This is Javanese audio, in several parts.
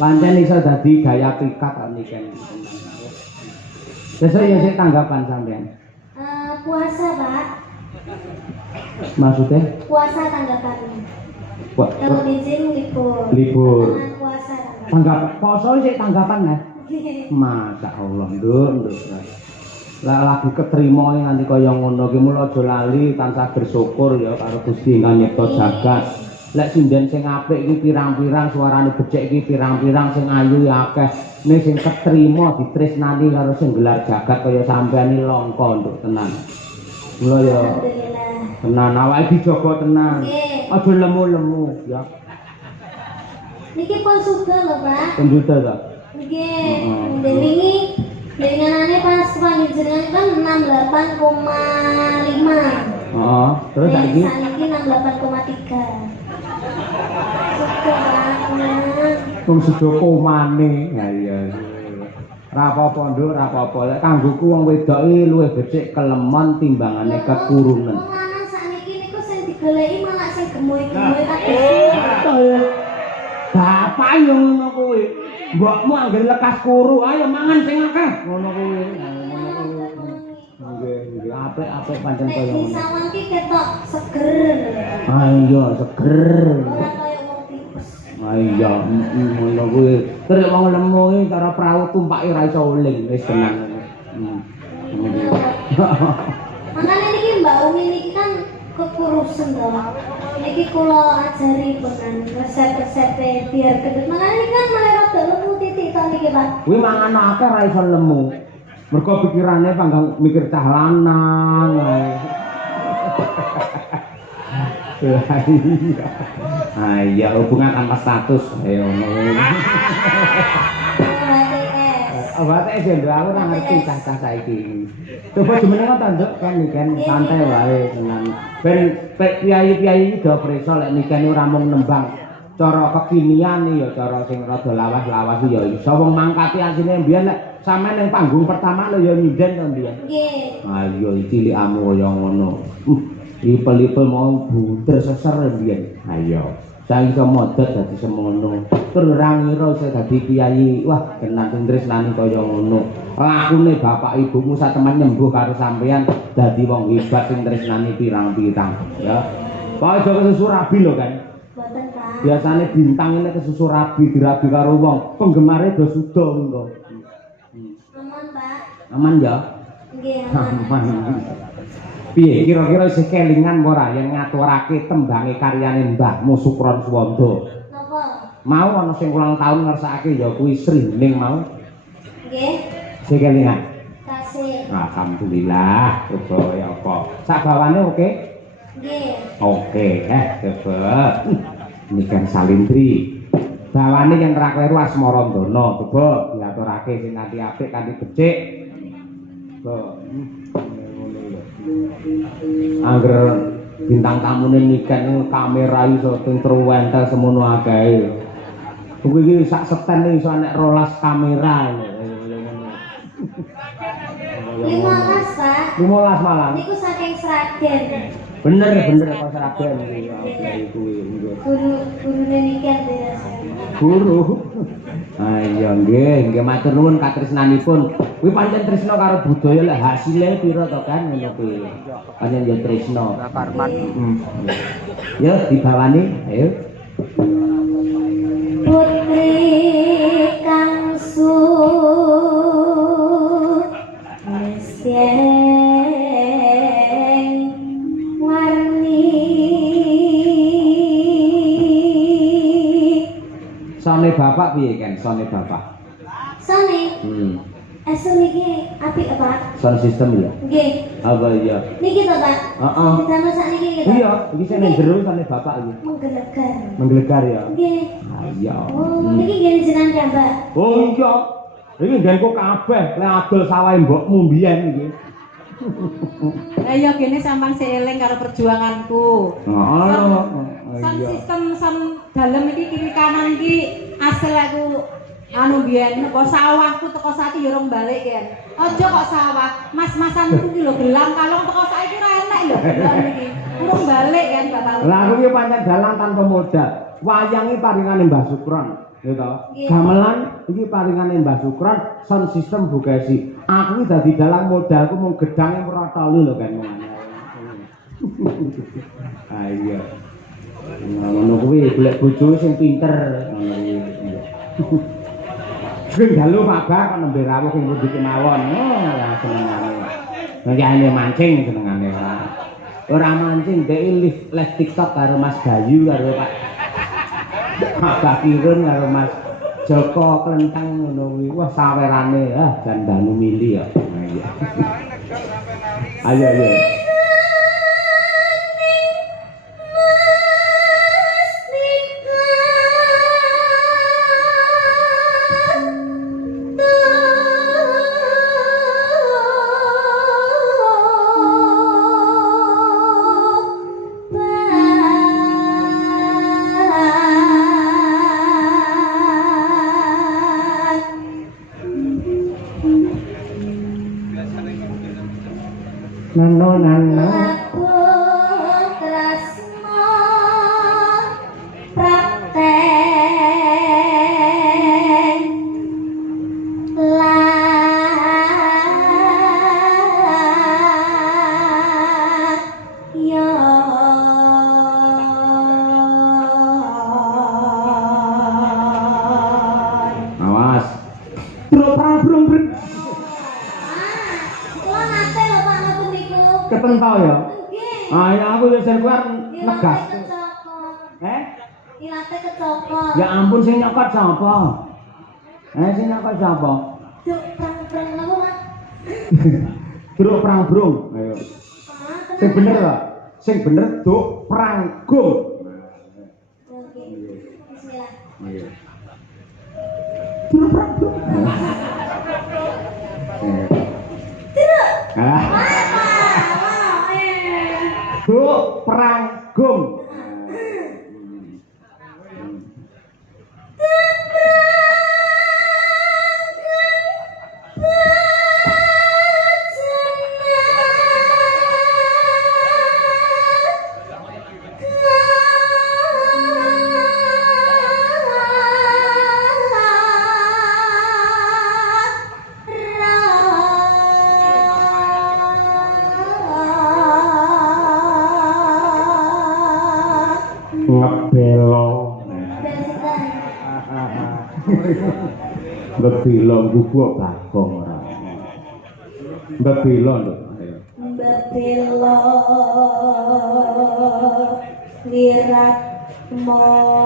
Pancen iso dadi gaya pikat kok niken. Besok ya sik tanggapan sampean. Puasa, Pak. Maksudnya? Puasa tanggapannya. Kalau izin libur. Libur. Puasa Tanggap poso sik tanggapan ya. Masya Allah, nduk. Lah lagi ketrima nganti kaya ngono ki mulo aja lali tansah bersyukur ya karo Gusti ingkang nyipta jagat. Lek sinden sing apik iki pirang-pirang suarane becik iki pirang-pirang sing ayu ya akeh. Nek sing ketrima ditresnani karo sing gelar jagat kaya sampean iki langka nduk tenan. Mula ya tenan awake dijaga tenan. Aja lemu-lemu ya. Niki pun suga lho, Pak. Penjuta ta? Nggih. Wingi denganane pas panjenengan kan 68,5. Heeh. Terus saiki saniki 68,3. Suga, Pak. wong sedo komane. Ya iya. Ra apa-apa nduk, ra apa-apa. Lek kanggoku wong wedok iki luwih becik kelemon timbangane kekurunan. Wong lanang sakniki niku sing digoleki malah sing gemoy-gemoy kabeh. Bapak yo ngono kuwi. Mbokmu anggere lekas kuru, ayo mangan sing akeh. Ngono kuwi. Nggih, apik-apik pancen kaya ngono. Nek sawang ki ketok seger. Ayo seger. Ora kaya wong tipes. Ayo, ngono kuwi. Terus wong lemu iki cara prau tumpake ora iso uling, wis tenang. Makanya niki Mbak Umi niki kan kekurusan toh. Niki kula ajari dengan resep-resep biar gendut. Makanya niki kan malah rada lemu titik to niki, Pak. Kuwi mangan akeh ora iso lemu. Mergo pikirane panggang mikir cah lanang ae. Iya, hubungan tanpa status. Ayo ngono. Awake jendel aku ora ngerti cah-cah saiki. Coba jumeneng ta, Nduk, kan niken santai wae tenan. Ben piyayi-piyayi iki do preso lek niken ora mung nembang cara kekinian ya cara sing rada lawas-lawas ya iso wong mangkati asline mbiyen nek sampean ning panggung pertama lho ya nyinden to mbiyen. Nggih. Ah iya cilikamu kaya ngono. Lipel-lipel mau buter seser mbiyen. Ayo. Saya iso modot dadi semono. Terus ora ngira iso dadi kiai. Wah, tenan tresnani kaya ngono. Lakune bapak ibumu satemen nyembuh karo sampean dadi wong hebat sing tresnani pirang-pirang, ya. Kok aja kesusu rabi lho kan. Mboten, Pak. Biasane bintang ini kesusu rabi dirabi karo wong, penggemare do sudo engko. Aman, Pak. Aman ya? Nggih, Aman. Piye kira-kira isih kelingan ora yen ngaturake tembange karyane Mbahmu Sukron Suwanda? Napa? Mau ana sing ulang tahun ngersakake ya kuwi Srining mau. Nggih. Isih kelingan. Tasih. Alhamdulillah, coba ya apa. Sak bawane oke? Nggih. Oke, coba. Ini kan Salindri. Bawane yen ra kleru Asmarandana, coba diaturake sing kanthi apik, kanthi becik. Coba. Angger bintang tamune niken kamera iso truwentel semono akeh. Kuwi iki sak seten iso nek 12 kamera. 15, Pak. 15 malam. Niku saking Sragen. Bener kok Sragen iki kuwi. Gurune niki beres. Guru. Ayo nggih matur nuwun katresnanipun. Kuwi pancen tresna karo budaya lek hasile pira to kan ngono kuwi. Pancen ya tresna. Ya dibawani, ayo. Putri kang warni Sone bapak piye kan sone bapak? Sone. Esu niki apik Pak. Sound system ya? Nggih. Apa iya? Niki to Pak. Heeh. Ditambah sak niki gitu. Iya, iki sing ning jero sone bapak iki. Menggelegar. Menggelegar ya? Nggih. Iya. Oh, niki nggih jenengan gambar. Oh iya. Iki nggenku kabeh lek adol sawahe mbokmu mbiyen iki. Ya kene sampean seeling karo perjuanganku. Heeh. Sound sistem sound dalem iki kiri kanan iki asal aku anu biyen kok sawahku teko saiki ya urung balik kan. Aja kok sawah, mas-masanku iki lho gelang kalong teko saiki ora enek lho gelang iki. Urung balik kan Bapak. Lah aku iki pancen dalan tanpa modal. Wayang iki paringane Mbah Sukron, ya to. Gamelan iki paringane Mbah Sukron, sound system Bugesi. Aku iki dadi dalang modalku mung gedhange protoli lho kan ngono. Ah iya. Ngono kuwi golek bojo sing pinter ngono kuwi. Sing dalu Pak Bah kok nembe rawuh sing kudu kemawon. Oh, ya senengane. Ngene mancing senengane ora. Ora mancing dhek les TikTok karo Mas Bayu karo Pak Kirun karo Mas Joko Klentang ngono kuwi. Wah sawerane dandanu mili ya. Ayo ayo. Nano nano aku tresno praktek ya awas brong ketentau ya? Ah ya aku wis keluar negas. Ilate kecokot. Ya ampun sing nyokot sapa? Sing nyokot sapa? Duk prang-prang napa, Mas? Druk prangbrung. Ayo. Sing bener lho. Sing bener duk pranggung. Oke. Bismillah. Ayo. Druk prangbrung. Ah. Duk pranggung. Ngebelo. Ngebelo gubuk bagong ora. Ngebelo lho. Bebelo lirat moyo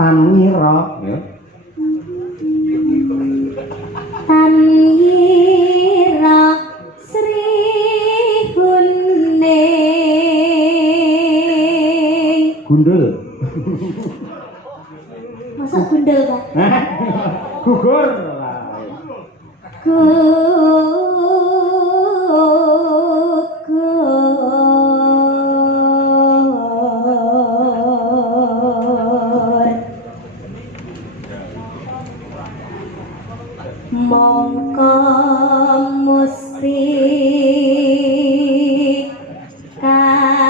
Tanira ya. Tanira Sri Huning Gundul. masa gundel Pak? Gugur. Mongko musti kaning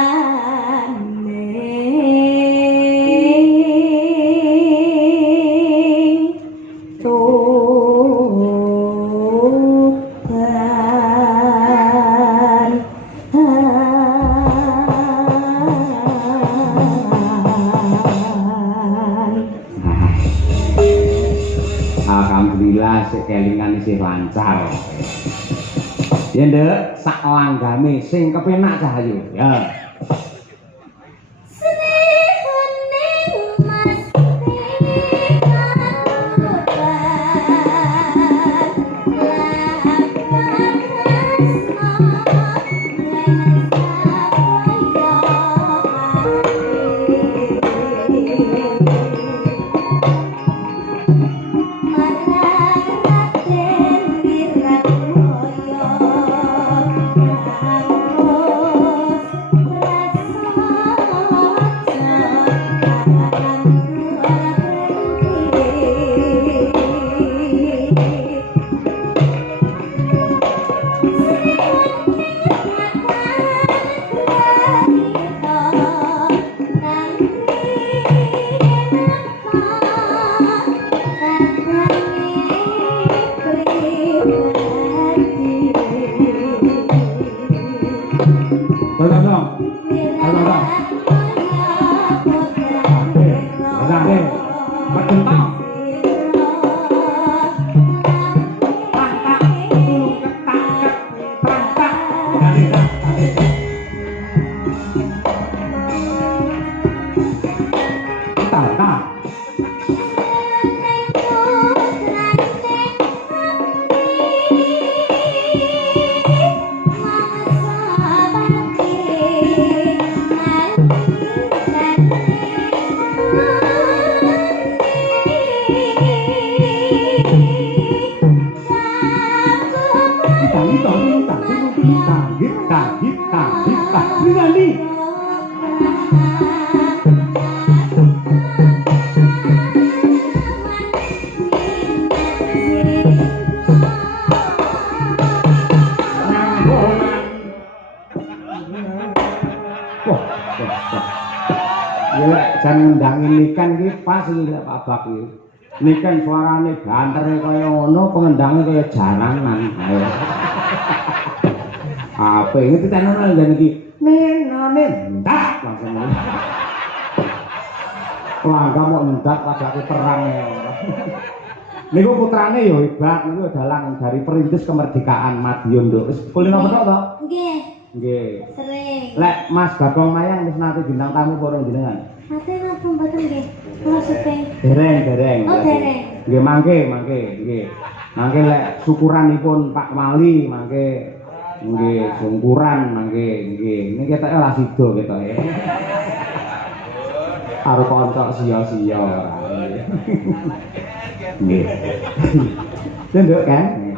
tuban Alhamdulillah kelingan isih lancar. Ya ndek sak langgame sing kepenak Cahayu. Ya. Terus Jan ngendangin nikan iki pas iki Pak Bak iki. Nikan suarane bantere kaya ngono, pengendange kaya jaranan. Ayo. Apa iki titenono jan iki? Nenone ndak langsung. Langga mau ndak padake perang. Niku putrane ya hebat, niku dalang dari perintis kemerdekaan Madiun Nduk. Wis kulino petok to? Nggih. Nggih. Sering. Lek Mas Bagong Mayang wis nate bintang tamu para jenengan. Ate napa mboten nggih? Maksudnya Dereng. Oh, dereng. Nggih mangke, nggih. Mangke lek syukuranipun Pak Wali mangke nggih syukuran mangke nggih. Niki ketoke ora sida ketoke. Karo kanca sia-sia. Nggih. Nduk kan?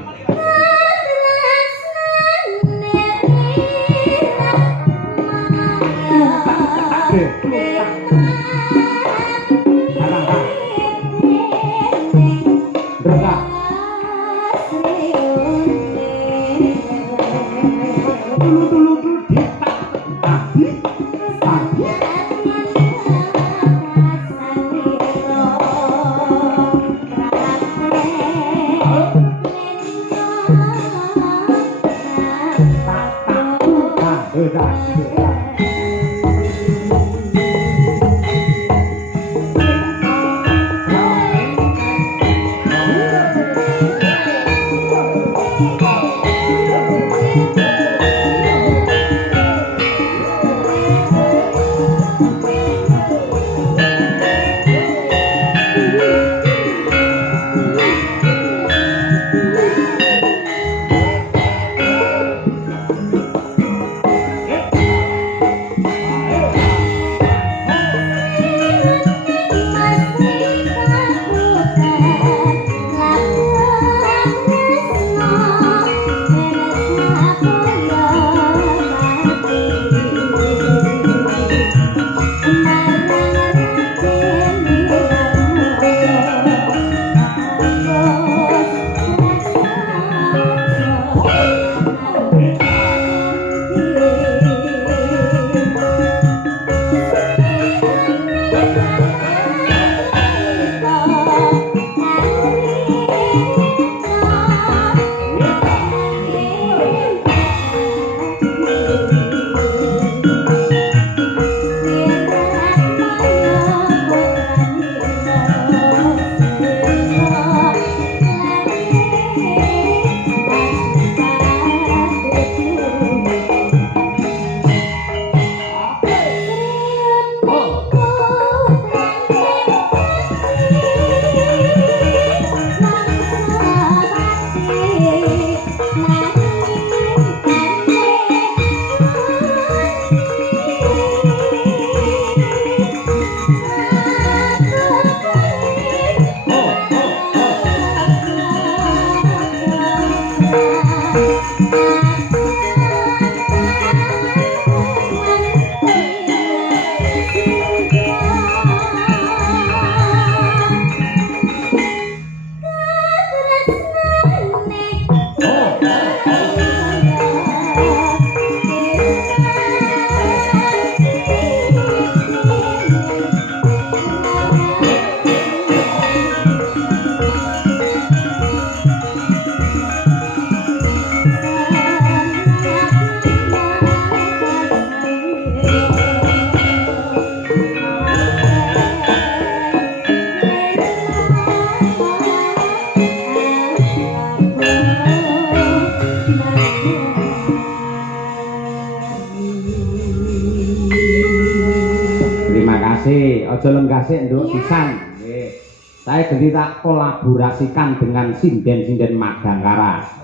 Aja lenggasik nduk pisan. Nggih. Saya ganti tak kolaborasikan dengan sinden-sinden Madangkara.